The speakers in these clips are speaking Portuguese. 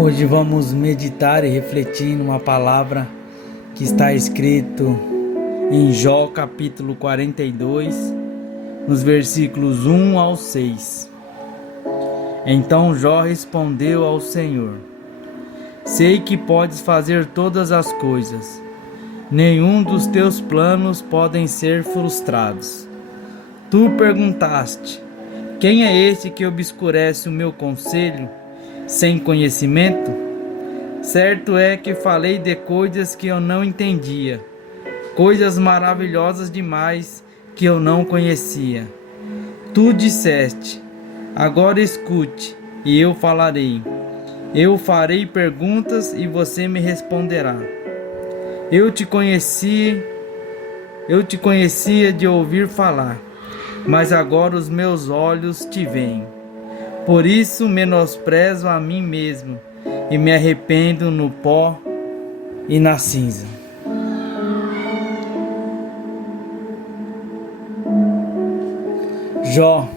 Hoje vamos meditar e refletir numa palavra que está escrito em Jó capítulo 42, nos versículos 1 ao 6. Então Jó respondeu ao Senhor: Sei que podes fazer todas as coisas, nenhum dos teus planos podem ser frustrados. Tu perguntaste: quem é este que obscurece o meu conselho sem conhecimento? Certo é que falei de coisas que eu não entendia, coisas maravilhosas demais que eu não conhecia. Tu disseste: agora escute, e eu falarei. Eu farei perguntas e você me responderá. Eu te conhecia de ouvir falar, mas agora os meus olhos te veem. Por isso menosprezo a mim mesmo e me arrependo no pó e na cinza. Jó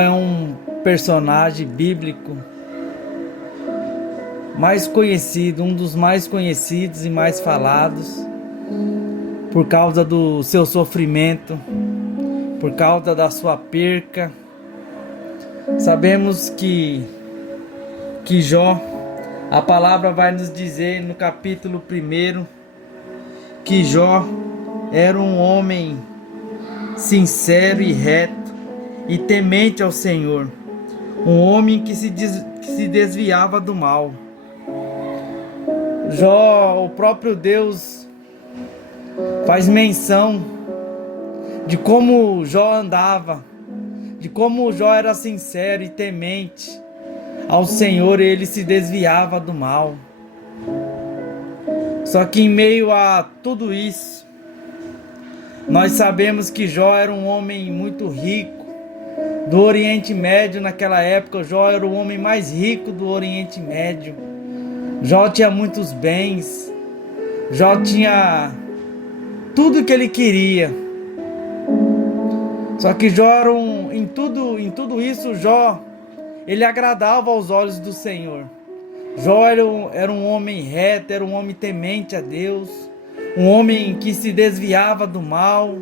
é um personagem bíblico mais conhecido, um dos mais conhecidos e mais falados, por causa do seu sofrimento, por causa da sua perca. Sabemos que Jó, a palavra vai nos dizer no capítulo 1 que Jó era um homem sincero e reto e temente ao Senhor, um homem que se desviava do mal. Jó, o próprio Deus faz menção de como Jó andava, de como Jó era sincero e temente ao Senhor, e ele se desviava do mal. Só que em meio a tudo isso, nós sabemos que Jó era um homem muito rico do Oriente Médio. Naquela época, Jó era o homem mais rico do Oriente Médio. Jó tinha muitos bens, Jó tinha tudo que ele queria. Só que Jó em tudo isso, Jó, ele agradava aos olhos do Senhor. Jó era um homem reto, era um homem temente a Deus, um homem que se desviava do mal,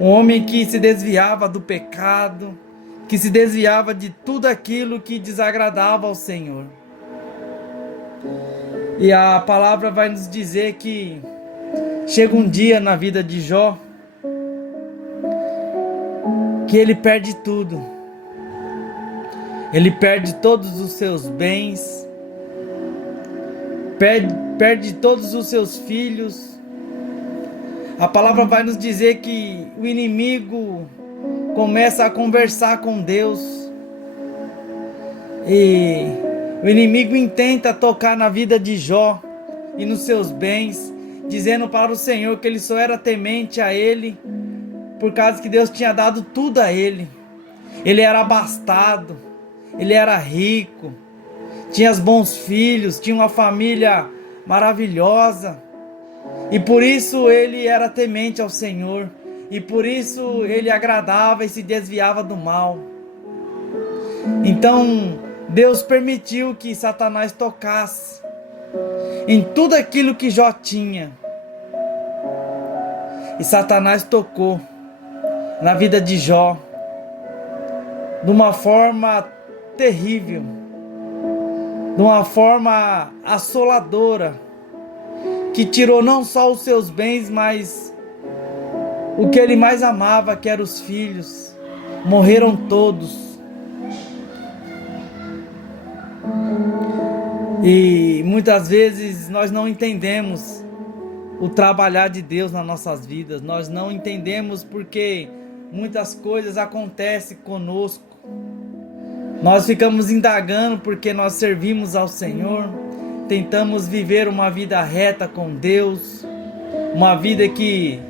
um homem que se desviava do pecado, que se desviava de tudo aquilo que desagradava ao Senhor. E a palavra vai nos dizer que chega um dia na vida de Jó que ele perde tudo. Ele perde todos os seus bens, perde todos os seus filhos. A palavra vai nos dizer que o inimigo começa a conversar com Deus, e o inimigo intenta tocar na vida de Jó e nos seus bens, dizendo para o Senhor que ele só era temente a Ele por causa que Deus tinha dado tudo a ele. Ele era abastado, ele era rico, tinha os bons filhos, tinha uma família maravilhosa, e por isso ele era temente ao Senhor, e por isso ele agradava e se desviava do mal. Então Deus permitiu que Satanás tocasse em tudo aquilo que Jó tinha, e Satanás tocou na vida de Jó de uma forma terrível, de uma forma assoladora, que tirou não só os seus bens, mas o que ele mais amava, que eram os filhos. Morreram todos. E muitas vezes nós não entendemos o trabalhar de Deus nas nossas vidas. Nós não entendemos porque muitas coisas acontecem conosco. Nós ficamos indagando porque nós servimos ao Senhor, tentamos viver uma vida reta com Deus, uma vida que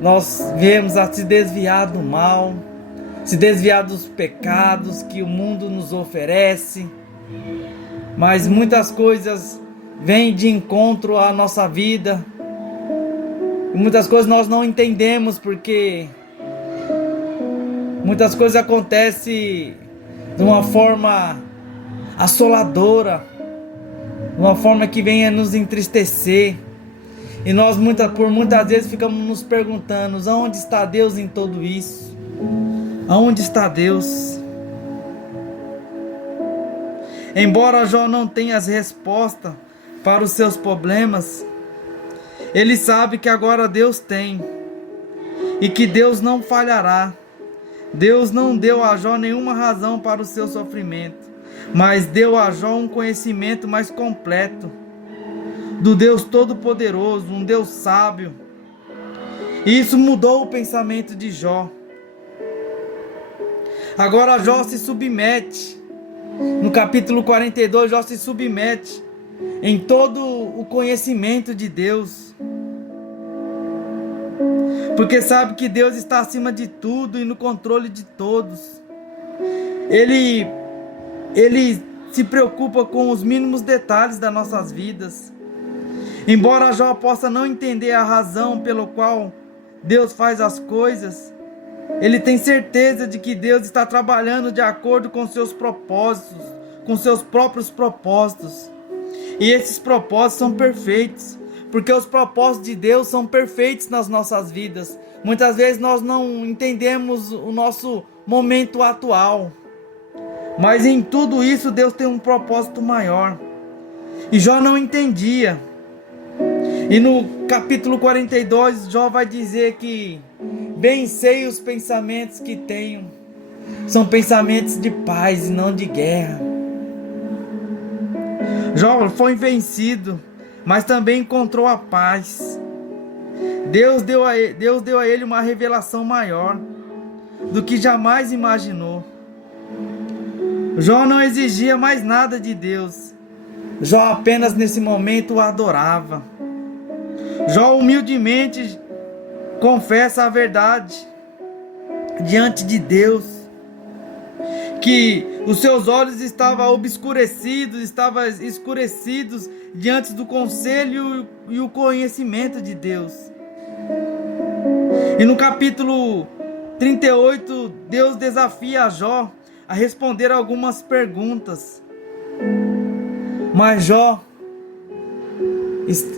nós viemos a se desviar do mal, se desviar dos pecados que o mundo nos oferece, mas muitas coisas vêm de encontro à nossa vida, e muitas coisas nós não entendemos porque muitas coisas acontecem de uma forma assoladora, de uma forma que venha nos entristecer. E nós por muitas vezes ficamos nos perguntando: aonde está Deus em tudo isso? Aonde está Deus? Embora Jó não tenha as respostas para os seus problemas, ele sabe que agora Deus tem, e que Deus não falhará. Deus não deu a Jó nenhuma razão para o seu sofrimento, mas deu a Jó um conhecimento mais completo do Deus Todo-Poderoso, um Deus sábio. E isso mudou o pensamento de Jó. Agora Jó se submete. No capítulo 42, Jó se submete em todo o conhecimento de Deus, porque sabe que Deus está acima de tudo e no controle de todos. Ele se preocupa com os mínimos detalhes das nossas vidas. Embora Jó possa não entender a razão pela qual Deus faz as coisas, ele tem certeza de que Deus está trabalhando de acordo com seus propósitos, com seus próprios propósitos. E esses propósitos são perfeitos, porque os propósitos de Deus são perfeitos nas nossas vidas. Muitas vezes nós não entendemos o nosso momento atual, mas em tudo isso Deus tem um propósito maior. E Jó não entendia. E no capítulo 42, Jó vai dizer que bem sei os pensamentos que tenho, são pensamentos de paz e não de guerra. Jó foi vencido, mas também encontrou a paz. Deus deu a ele uma revelação maior do que jamais imaginou. Jó não exigia mais nada de Deus. Jó apenas nesse momento o adorava. Jó humildemente confessa a verdade diante de Deus, que os seus olhos estavam escurecidos diante do conselho e o conhecimento de Deus. E no capítulo 38, Deus desafia a Jó a responder algumas perguntas. Mas Jó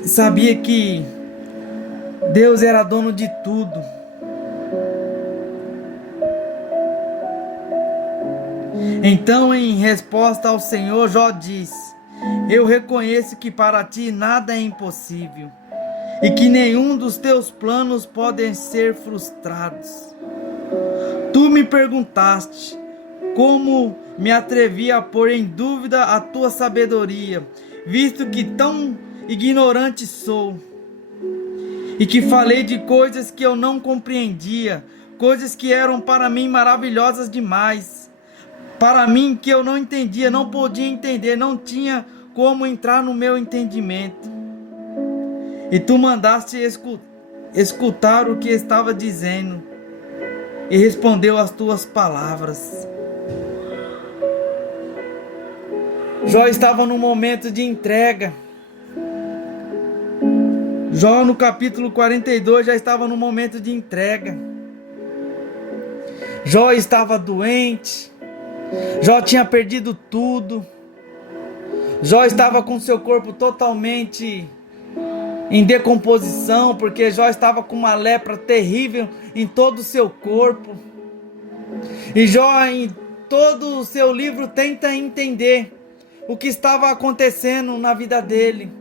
sabia que Deus era dono de tudo. Então, em resposta ao Senhor, Jó diz: eu reconheço que para ti nada é impossível, e que nenhum dos teus planos podem ser frustrados. Tu me perguntaste como me atrevi a pôr em dúvida a tua sabedoria, visto que tão ignorante sou, e que falei de coisas que eu não compreendia, coisas que eram para mim maravilhosas demais, para mim que eu não entendia, não podia entender, não tinha como entrar no meu entendimento. E tu mandaste escutar o que estava dizendo, e respondeu às tuas palavras. Jó estava num momento de entrega. Jó no capítulo 42 já estava no momento de entrega. Jó estava doente. Jó tinha perdido tudo. Jó estava com seu corpo totalmente em decomposição, porque Jó estava com uma lepra terrível em todo o seu corpo. E Jó, em todo o seu livro, tenta entender o que estava acontecendo na vida dele.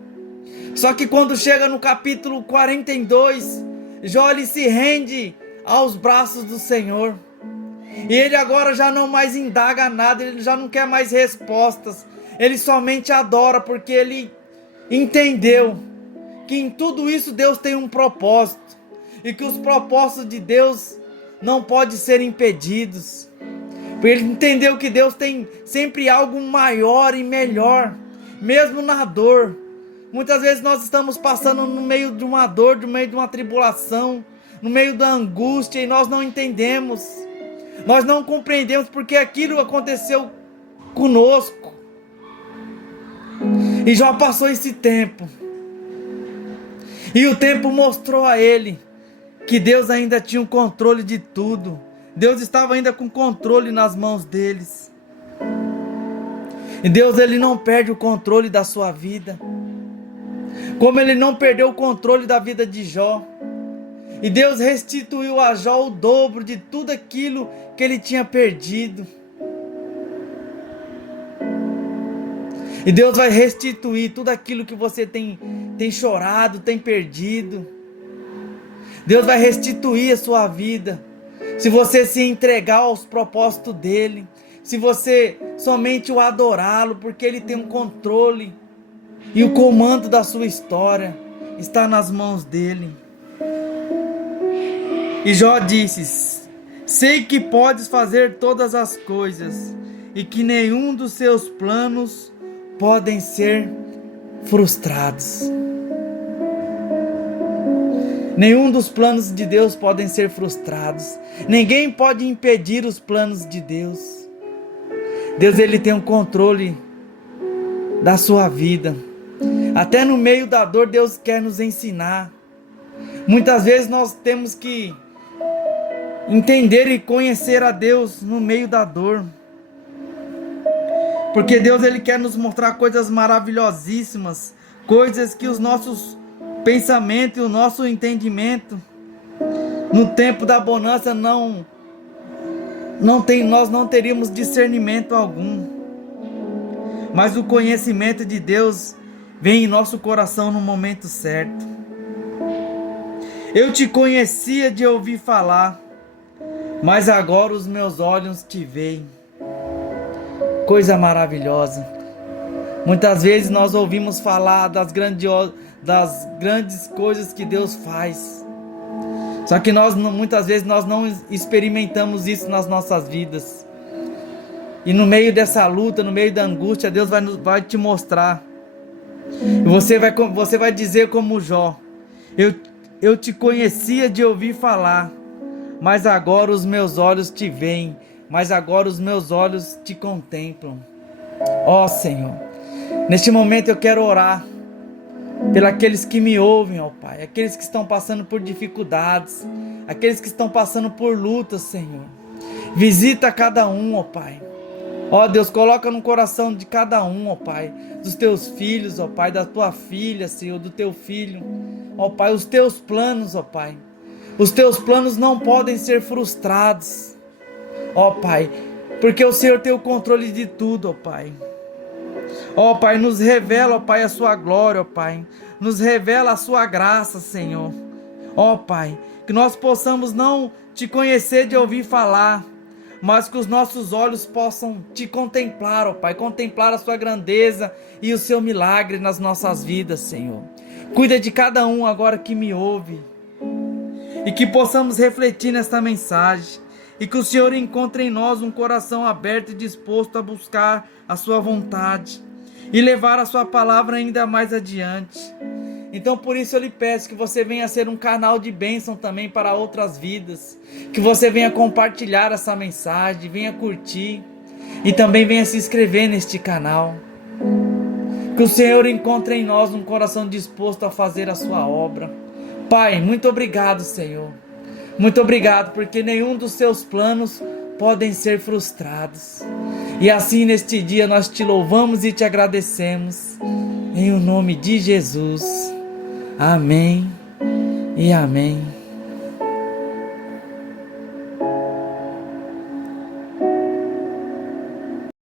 Só que quando chega no capítulo 42, Jó ele se rende aos braços do Senhor. E ele agora já não mais indaga nada, ele já não quer mais respostas. Ele somente adora, porque ele entendeu que em tudo isso Deus tem um propósito, e que os propósitos de Deus não podem ser impedidos. Porque ele entendeu que Deus tem sempre algo maior e melhor, mesmo na dor. Muitas vezes nós estamos passando no meio de uma dor, no meio de uma tribulação, no meio da angústia, e nós não entendemos. Nós não compreendemos porque aquilo aconteceu conosco. E Jó passou esse tempo. E o tempo mostrou a ele que Deus ainda tinha o controle de tudo. Deus estava ainda com controle nas mãos deles. E Deus, Ele não perde o controle da sua vida, como Ele não perdeu o controle da vida de Jó. E Deus restituiu a Jó o dobro de tudo aquilo que ele tinha perdido. E Deus vai restituir tudo aquilo que você tem chorado, tem perdido. Deus vai restituir a sua vida, se você se entregar aos propósitos dEle, se você somente o adorá-lo, porque Ele tem um controle e o comando da sua história está nas mãos dEle. E Jó disse: sei que podes fazer todas as coisas e que nenhum dos seus planos podem ser frustrados. Nenhum dos planos de Deus podem ser frustrados. Ninguém pode impedir os planos de Deus. Deus, Ele tem um controle da sua vida. Até no meio da dor, Deus quer nos ensinar. Muitas vezes nós temos que entender e conhecer a Deus no meio da dor. Porque Deus, Ele quer nos mostrar coisas maravilhosíssimas, coisas que os nossos pensamentos e o nosso entendimento no tempo da bonança nós não teríamos discernimento algum. Mas o conhecimento de Deus vem em nosso coração no momento certo. Eu te conhecia de ouvir falar, mas agora os meus olhos te veem. Coisa maravilhosa. Muitas vezes nós ouvimos falar das grandes coisas que Deus faz. Só que muitas vezes nós não experimentamos isso nas nossas vidas. E no meio dessa luta, no meio da angústia, Deus vai te mostrar. E você vai dizer como Jó: eu te conhecia de ouvir falar, mas agora os meus olhos te veem, mas agora os meus olhos te contemplam. Ó Senhor, neste momento eu quero orar pelos que me ouvem, ó Pai, aqueles que estão passando por dificuldades, aqueles que estão passando por lutas, Senhor. Visita cada um, ó Pai. Ó Deus, coloca no coração de cada um, ó Pai, dos teus filhos, ó Pai, da tua filha, Senhor, do teu filho, ó Pai, os teus planos, ó Pai. Os teus planos não podem ser frustrados, ó Pai, porque o Senhor tem o controle de tudo, ó Pai. Ó Pai, nos revela, ó Pai, a sua glória, ó Pai. Nos revela a sua graça, Senhor. Ó Pai, que nós possamos não te conhecer de ouvir falar, mas que os nossos olhos possam te contemplar, ó Pai. Contemplar a sua grandeza e o seu milagre nas nossas vidas, Senhor. Cuida de cada um agora que me ouve. E que possamos refletir nesta mensagem. E que o Senhor encontre em nós um coração aberto e disposto a buscar a sua vontade e levar a sua palavra ainda mais adiante. Então por isso eu lhe peço que você venha ser um canal de bênção também para outras vidas. Que você venha compartilhar essa mensagem, venha curtir e também venha se inscrever neste canal. Que o Senhor encontre em nós um coração disposto a fazer a sua obra. Pai, muito obrigado, Senhor. Muito obrigado, porque nenhum dos seus planos podem ser frustrados. E assim neste dia nós te louvamos e te agradecemos. Em o nome de Jesus. Amém e amém.